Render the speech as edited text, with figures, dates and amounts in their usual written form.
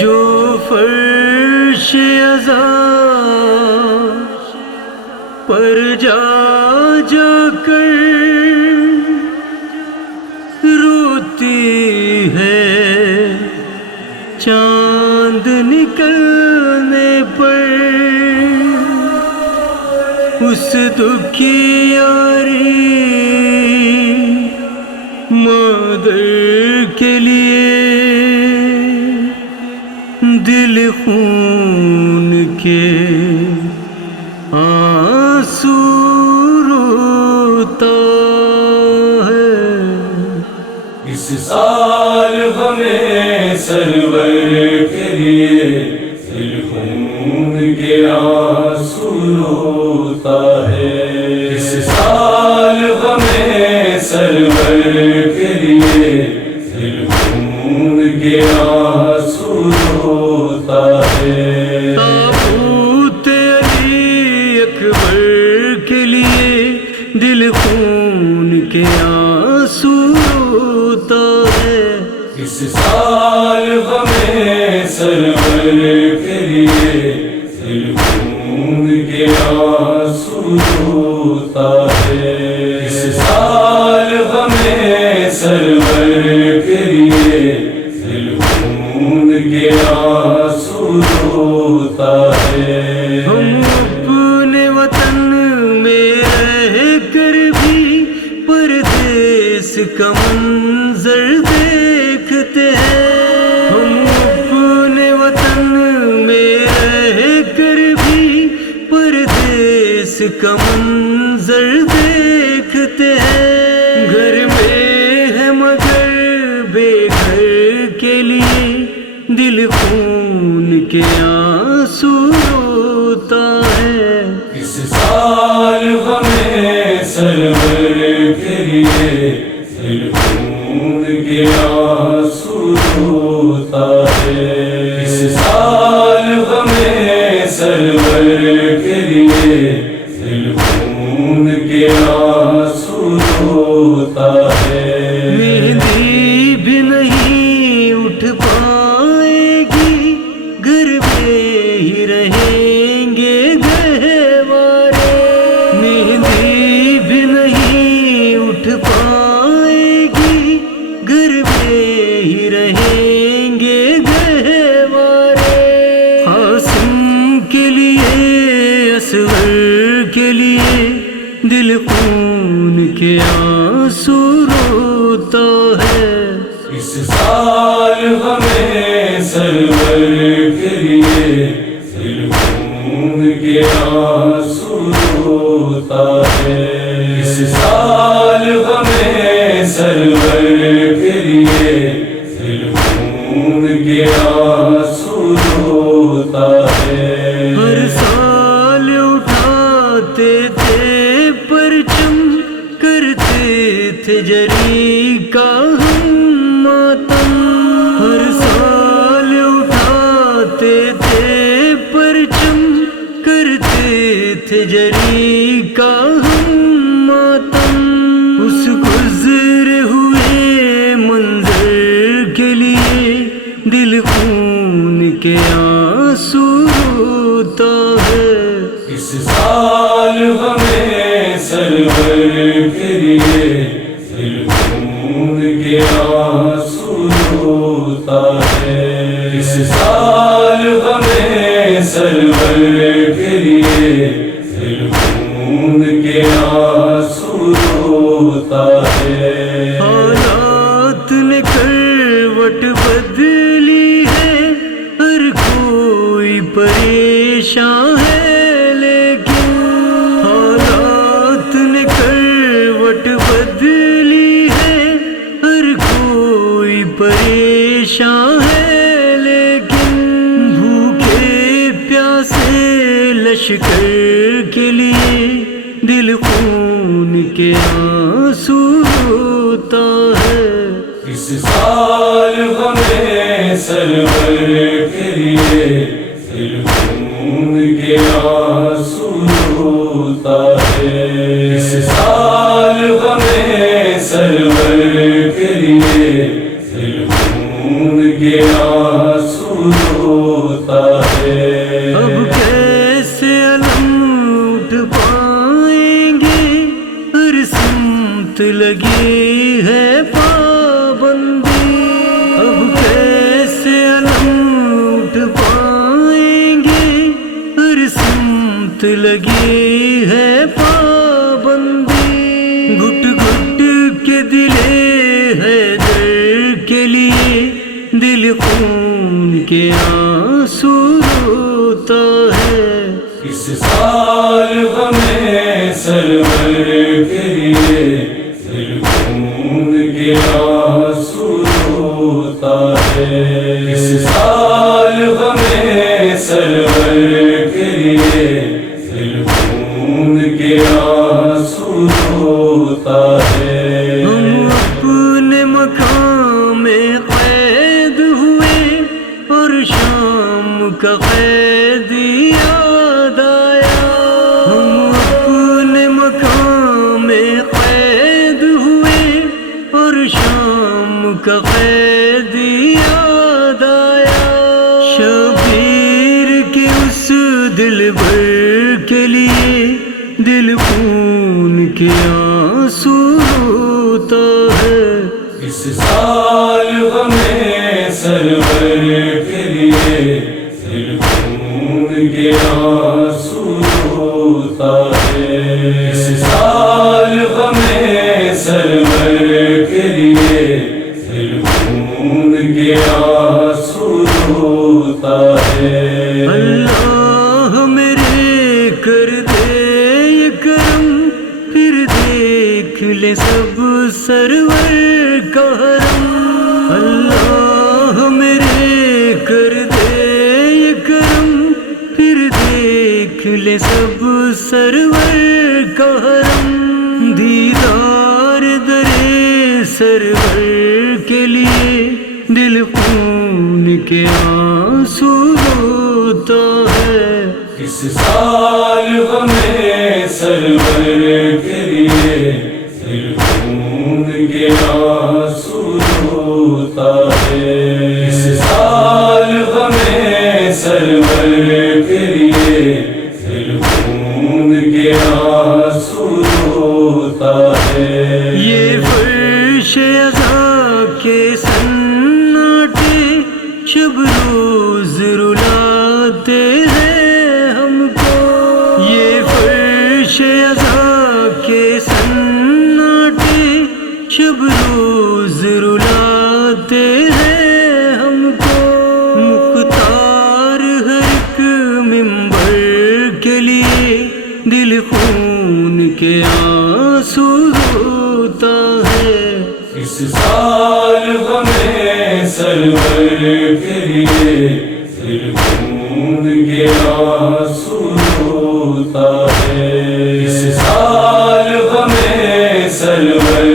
جو فرش ازا پر جا جا کر روتی ہے، چاند نکلنے پر اس دکھیاری مادر کے لیے دل خون کے آنسو روتا ہے۔ اس سال ہمیں سرور کے لیے دل خون کے آنسو روتا ہے۔ اس سال ہمیں سرور کے لیے دل خون کے آنسو روتا ہے۔ تابوت علی اکبر کے لیے دل خون کے آنسو روتا ہے۔ اس سال ہمیں سرور کے لیے دل خون کے آنسو روتا ہے۔ اس سال ہمیں سرور کے لیے دل خون کے آنسو روتا ہے۔ ہم اپنے وطن میں رہ کر بھی پردیس کا منظر دیکھتے ہیں۔ ہم اپنے وطن میں رہ کر بھی پردیس کا منظر دیکھتے ہیں۔ گھر میں ہے مگر بے گھر کے لیے دل خون کے آنسو روتا ہے۔ اس سال ہمیں سرور کے لیے دل خون کے آنسو روتا ہے۔ اس سال ہمیں سرور کے لیے دل خون کے آنسو روتا ہے۔ مہندی بھی نہیں اٹھ پائے گی، گھر میں ہی رہیں گے گہوارے۔ مہندی بھی نہیں اٹھ پائے گی، گھر میں ہی رہیں گے گہوارے۔ قاسم کے لیے اصغر کے لیے دل خون کے آنسو روتا ہے۔ اس سال ہمیں سرور کے لیے دل خون کے آنسو روتا ہے۔ اس سال ہمیں سرور کے لیے دل خون کے آنسو روتا ہے۔ ہر سال اٹھاتے تھے پرچم، کرتے تھے جری کا ہم ماتم۔ ہر سال اٹھاتے تھے پرچم، کرتے تھے جری کا ہم ماتم۔ اس گزرے ہوئے منظر کے لیے دل خون کے آنسو روتا ہے۔ اس سال ہمیں سرور کے لیے دل خون کے آنسو روتا ہے۔ اس سال ہمیں سرور کے لیے دل خون کے آنسو روتا ہے۔ حالات نے کروٹ بدلی ہے، ہر کوئی پریشان ہے، لیکن حالات نے کروٹ بدلی ہے، ہر کوئی پریشان ہے، لیکن بھوکے پیاسے لشکر کے لیے دل خون کے آنسو روتا ہے۔ اس سال ہمیں سرور کے لیے دل خون کے آنسو روتا ہے۔ اس سال ہمیں سرور کے لیے دل خون کے آنسو لگی ہے پابندی، اب کیسے علم اٹھ پائیں گے، ہر سمت لگی ہے پابندی، گھٹ گھٹ کے دلے حیدر کے لیے دل خون کے آنسو روتا ہے۔ اس سال غم سرور کے لیے دل خون کے آنسو روتا ہے، اس سال غم سرور کے لیے دل خون کے آنسو روتا ہے۔ ہم اپنے مقام میں قید ہوئے اور شام کا قید یاد آیا، ہم اپنے مقام میں قید ہوئے اور شام کا قید یاد آیا، شبیر کے اس دل بھر کے لیے دل خون کے آنسو روتا ہے۔ اس سال غم سرور کے لیے دل خون کے آنسو روتا ہے، اس سال غم سرور کے لیے دل خون کے آنسو روتا ہے۔ اللہ میرے کر دے یہ کرم، پھر دیکھ لے سب سرور کا حرم، اللہ میرے کر دے یہ کرم، پھر دیکھ لے سب سرور کا حرم، دیدار درے سرور کے لیے دل خون کے آنسو روتا ہے۔ اس سال غم سرور کے لیے دل خون کے آنسو روتا ہے، اس سال غم سرور کے لیے دل خون کے آنسو روتا ہے۔ یہ فرش عزا کے سناٹے شب روز رلاتے ہیں ہم کو، یہ فرش عزا کے سناٹے شب روز رلاتے ہیں ہم کو، مختار ہر ایک ممبر کے لیے دل خون کے آنسو روتا ہے۔ اس سال غم سرور کے لیے دل خون کے آنسو روتا ہے، اس سال غم سرور